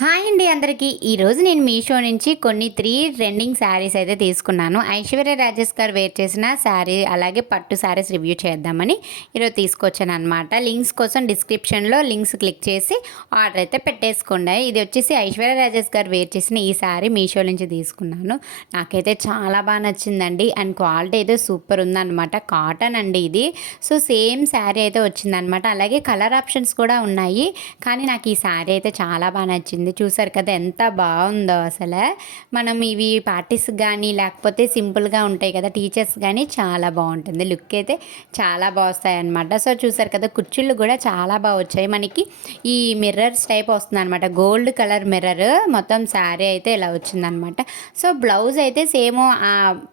Hi అండి అందరికీ. ఈరోజు నేను మీషో నుంచి కొన్ని 3 ట్రెండింగ్ శారీస్ అయితే తీసుకున్నాను. ఐశ్వర్య రాజేష్ గారు వేర్ చేసిన శారీ అలాగే పట్టు శారీస్ రివ్యూ చేద్దామని ఈరోజు తీసుకొచ్చాననమాట. లింక్స్ కోసం డిస్క్రిప్షన్లో లింక్స్ క్లిక్ చేసి ఆర్డర్ అయితే పెట్టేసుకోండి. ఇది వచ్చేసి ఐశ్వర్య రాజేష్ గారు వేర్ చేసిన ఈ శారీ మీషో నుంచి తీసుకున్నాను. నాకైతే చాలా బాగా నచ్చిందండి. అండ్ క్వాలిటీ అయితే సూపర్ ఉందన్నమాట. కాటన్ అండి ఇది. సో సేమ్ శారీ అయితే వచ్చిందనమాట. అలాగే కలర్ ఆప్షన్స్ కూడా ఉన్నాయి. కానీ నాకు ఈ శారీ అయితే చాలా బాగా నచ్చింది. చూసారు కదా ఎంత బాగుందో అసలు. మనం ఇవి పార్టీస్ కానీ లేకపోతే సింపుల్గా ఉంటాయి కదా టీచర్స్ కానీ చాలా బాగుంటుంది. లుక్ అయితే చాలా బాగుస్తాయి అనమాట. సో చూసారు కదా కుర్చీలు కూడా చాలా బాగా వచ్చాయి. మనకి ఈ మిర్రర్స్ టైప్ వస్తుంది అనమాట. గోల్డ్ కలర్ మిర్రర్ మొత్తం శారీ అయితే ఇలా వచ్చిందనమాట. సో బ్లౌజ్ అయితే సేమ్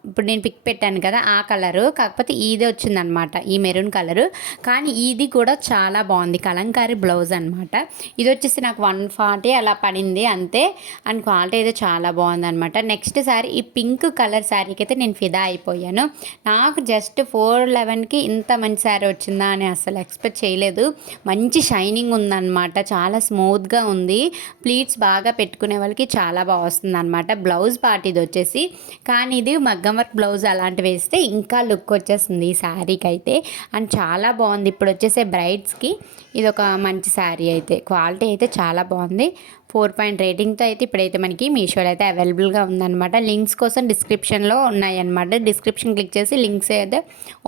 ఇప్పుడు నేను పిక్ పెట్టాను కదా ఆ కలరు, కాకపోతే ఇది వచ్చిందనమాట ఈ మెరూన్ కలరు. కానీ ఇది కూడా చాలా బాగుంది. కలంకారీ బ్లౌజ్ అనమాట. ఇది వచ్చేసి నాకు 140 అలా పడింది అంతే. అండ్ క్వాలిటీ అయితే చాలా బాగుందనమాట. నెక్స్ట్ శారీ ఈ పింక్ కలర్ శారీకి అయితే నేను ఫిదా అయిపోయాను. నాకు జస్ట్ 411కి ఇంత మంచి శారీ వచ్చిందా అని అసలు ఎక్స్పెక్ట్ చేయలేదు. మంచి షైనింగ్ ఉందన్నమాట. చాలా స్మూత్గా ఉంది. ప్లీట్స్ బాగా పెట్టుకునే వాళ్ళకి చాలా బాగా వస్తుంది అనమాట. బ్లౌజ్ పార్ట్ ఇది వచ్చేసి, కానీ ఇది మగ్గం వర్క్ బ్లౌజ్ అలాంటివి వేస్తే ఇంకా లుక్ వచ్చేస్తుంది ఈ శారీకి అయితే. అండ్ చాలా బాగుంది. ఇప్పుడు వచ్చేసే బ్రైడ్స్కి ఇది ఒక మంచి శారీ అయితే. క్వాలిటీ అయితే చాలా బాగుంది. 4 రేటింగ్తో అయితే ఇప్పుడైతే మనకి మీషోలో అయితే అవైలబుల్గా ఉందన్నమాట. లింక్స్ కోసం డిస్క్రిప్షన్లో ఉన్నాయన్నమాట. డిస్క్రిప్షన్ క్లిక్ చేసి లింక్స్ అయితే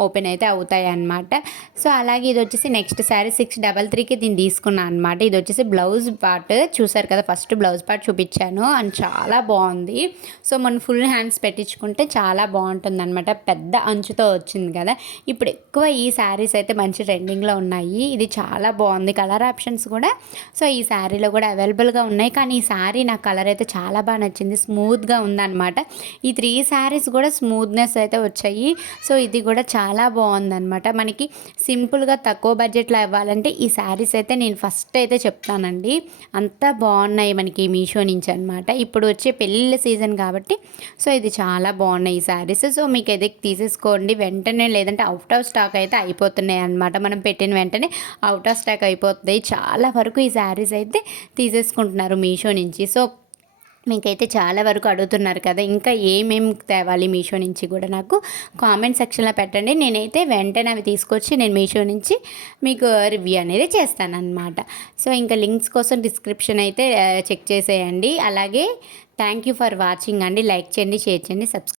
ఓపెన్ అయితే అవుతాయి అన్నమాట. సో అలాగే ఇది వచ్చేసి నెక్స్ట్ శారీ 633కి దీన్ని తీసుకున్నాను అనమాట. ఇది వచ్చేసి బ్లౌజ్ పార్ట్ చూసారు కదా, ఫస్ట్ బ్లౌజ్ పార్ట్ చూపించాను. అండ్ చాలా బాగుంది. సో మనం ఫుల్ హ్యాండ్స్ పెట్టించుకుంటే చాలా బాగుంటుంది అనమాట. పెద్ద అంచుతో వచ్చింది కదా. ఇప్పుడు ఎక్కువ ఈ శారీస్ అయితే మంచి ట్రెండింగ్లో ఉన్నాయి. ఇది చాలా బాగుంది. కలర్ ఆప్షన్స్ కూడా సో ఈ శారీలో కూడా అవైలబుల్గా ఉన్నాయి. కానీ ఈ శారీ నాకు కలర్ అయితే చాలా బాగా నచ్చింది. స్మూత్గా ఉందన్నమాట. ఈ 3 శారీస్ కూడా స్మూత్నెస్ అయితే వచ్చాయి. సో ఇది కూడా చాలా బాగుందన్నమాట. మనకి సింపుల్గా తక్కువ బడ్జెట్లో ఇవ్వాలంటే ఈ శారీస్ అయితే నేను ఫస్ట్ అయితే చెప్తానండి. అంతా బాగున్నాయి మనకి మీషో నుంచి అనమాట. ఇప్పుడు వచ్చే పెళ్ళిళ్ళ సీజన్ కాబట్టి సో ఇది చాలా బాగున్నాయి ఈ శారీస్. సో మీకు అయితే తీసేసుకోండి వెంటనే, లేదంటే అవుట్ ఆఫ్ స్టాక్ అయితే అయిపోతున్నాయి అనమాట. మనం పెట్టిన వెంటనే అవుట్ ఆఫ్ స్టాక్ అయిపోతుంది. చాలా వరకు ఈ శారీస్ అయితే తీసేసుకుంటున్నారు మీషో నుంచి. సో మీకైతే చాలా వరకు అడుగుతున్నారు కదా ఇంకా ఏమేమి తేవాలి మీషో నుంచి కూడా నాకు కామెంట్ సెక్షన్లో పెట్టండి. నేనైతే వెంటనే అవి తీసుకొచ్చి నేను మీషో నుంచి మీకు రివ్యూ అనేది చేస్తానన్నమాట. సో ఇంకా లింక్స్ కోసం డిస్క్రిప్షన్ అయితే చెక్ చేసేయండి. అలాగే థ్యాంక్ యూ ఫర్ వాచింగ్ అండి. లైక్ చేయండి, షేర్ చేయండి, సబ్స్క్రైబ్